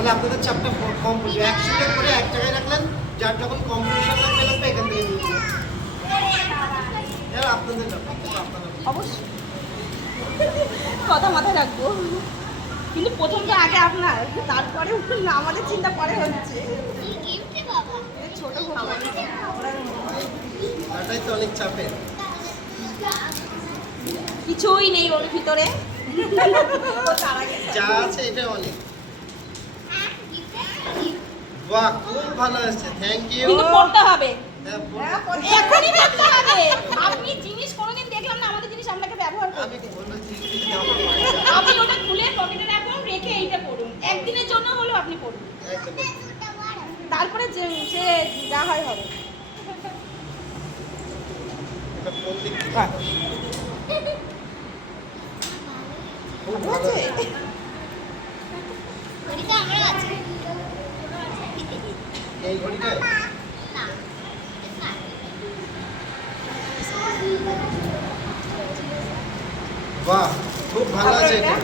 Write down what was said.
তাহলে আপনাদের চাপটা কম পড়বে। 100 করে এক জায়গায় রাখলেন, যার যখন কম্পিটিশন লাগবে এখান থেকে নিয়ে নেবেন। আপনাদের ব্যাপার, অবশ্যই কথা মাথায় রাখবো, কিন্তু প্রথমটা আগে আপনার, তারপরে আমাদের চিন্তা পরে হচ্ছে। ছোট এটাই তো অনেক চাপের। কিছুই নেই ওর ভিতরে, যা আছে এটা অনেক। বাহ, খুব ভালো হয়েছে, থ্যাংক ইউ। কিন্তু পড়তে হবে, হ্যাঁ, এখনই পড়তে হবে। আপনি জিনিস কোনোদিন দেখলাম না, আমাদের জিনিস আপনাকে ব্যবহার আমি করতে। বলেছি আপনি ওটা খুলে পকেটে রাখুন, রেখে এইটা পড়ুন, একদিনের জন্য হলেও আপনি পড়ুন, তারপরে যে সে যা হয় হবে। এটা কোন দিক থেকে? খুব ভালো আছে। এই ঘড়িটায় বাহ, খুব ভালো আছে এটা।